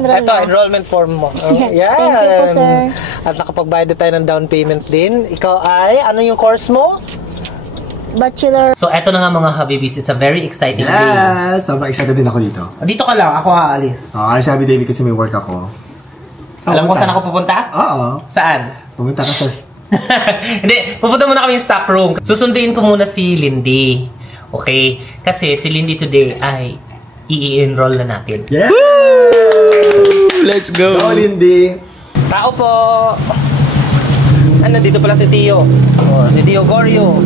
naka-enroll Ito, na. enrollment form mo. Yan. Thank you po, sir. At nakapagbayad na tayo ng down payment din. Ikaw ay, ano yung course mo? Bachelor. So, eto na nga mga Habibis. It's a very exciting day. Yes! Sobrang excited din ako dito. Dito ka lang. Ako aalis. Ay, sabi David kasi may work ako. Alam mo saan ako pupunta? Oo. Saan? Pumunta ka sa... Hindi, pupunta muna kami yung stock room. Susunduin ko muna si Lindy. Okay? Kasi si Lindy today ay i-enroll na natin. Yeah! Woo! Let's go! Go, Lindy! Tao po! Dito pala si Tio. Oh, si Tio Gorio.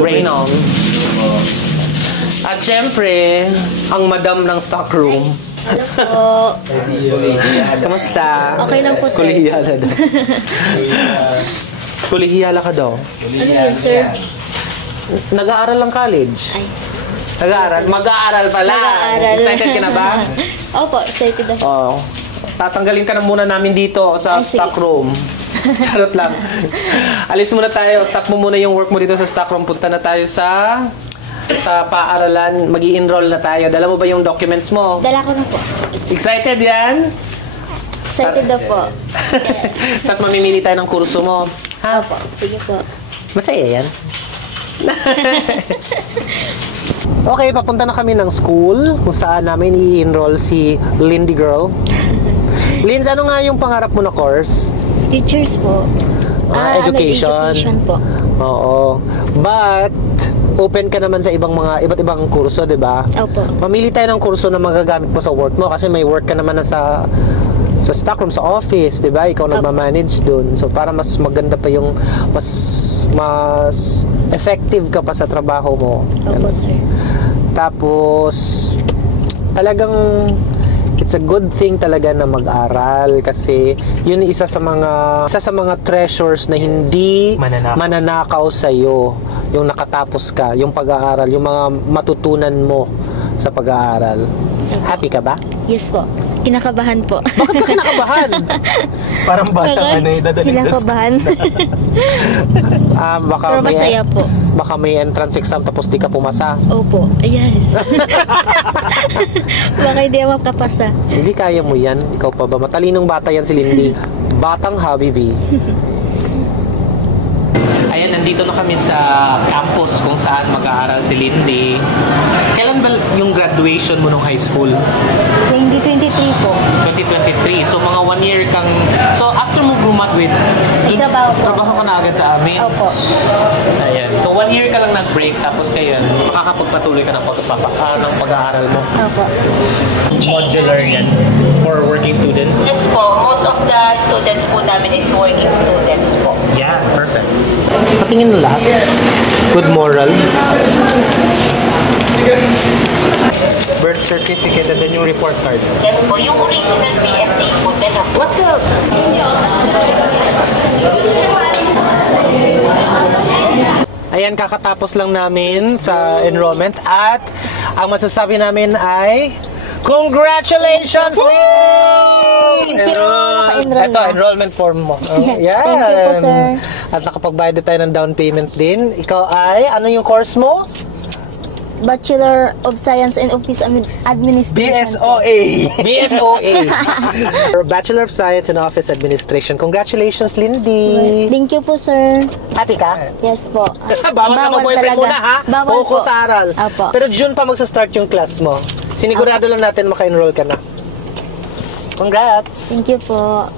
Raynong. At syempre, ang madam ng stock room. Po. Kamusta? Okay lang po, sir. Kulihiyala daw. Kulihiyala ka daw. Ano yun, sir? Nag-aaral lang college. Ay. Nag-aaral? Mag-aaral pala. Mag-aaral. Excited ka na ba? Opo, excited ako. Oo. Tatanggalin ka na muna namin dito sa Ay, sige. stock room. Charot lang. Alis muna tayo. Stop mo muna yung work mo dito sa stock room. Punta na tayo sa paaralan. Mag-i-enroll na tayo. Dala mo ba yung documents mo? Dala ko na po. Excited yan? Excited na po. Yes. Tapos mamimili tayo ng kurso mo. Ha? Opo, sige po. Masaya yan. Okay, papunta na kami ng school kung saan namin i-enroll si Lindy Girl. Linz, ano nga yung pangarap mo na course? Teachers po. Education. Education po. Oo. But, open ka naman sa iba't ibang kurso, di ba? Opo. Mamili tayo ng kurso na magagamit mo sa work mo kasi may work ka naman na sa stockroom, sa office, di ba? Ikaw nagmamanage dun. So, para mas maganda pa yung mas effective ka pa sa trabaho mo. Opo, sir. Tapos, talagang it's a good thing talaga na mag-aral kasi yun isa sa mga treasures na hindi mananakaw sa iyo yung nakatapos ka, yung pag-aaral, yung mga matutunan mo sa pag-aaral. Happy ka ba? Yes po. Kinakabahan po. Bakit ka kinakabahan? Parang batang Kinakabahan. Baka Pero masaya po. Baka may entrance exam tapos di ka pumasa. Opo. Yes. Baka hindi ako makapasa. Hindi kaya mo yan. Ikaw pa ba? Matalinong bata yan si Lindy. Batang Habibi. Ayan, nandito na kami sa campus kung saan mag-aaral si Lindy. Kailan ba yung graduation mo nung high school? 2023 po. 2023. So, mga 1 year kang... So, after mo graduate, trabaho ka na agad sa amin? Opo. Ayan. So, 1 year ka lang nag-break, tapos ngayon, makakapagpatuloy ka ng pag-aaral mo. Opo. Modular yan for working students? Yes po, most of the students po namin is working students po. Yeah, perfect. Patingin na lahat. Good moral. Birth certificate and then yung report card. Yes po, yung original PSA po, dala po. What's the... Ayan, kakatapos lang namin sa enrollment at ang masasabi namin ay congratulations! Thank you. Naka-enroll Ito, na. enrollment form mo. Yeah. Thank you po, sir. At nakapagbayad na tayo ng down payment din. Ikaw ay, ano yung course mo? Bachelor of Science and Office Administration. BSOA. Bachelor of Science and Office Administration. Congratulations, Lindy. Thank you po, sir. Happy ka? Yes po. Bawal ka mag-boyfriend muna, ha? Bawal Focus po. sa aral. Apo. Pero June pa magsa-start yung class mo. Sinigurado lang natin maka-enroll ka na. Congrats! Thank you po.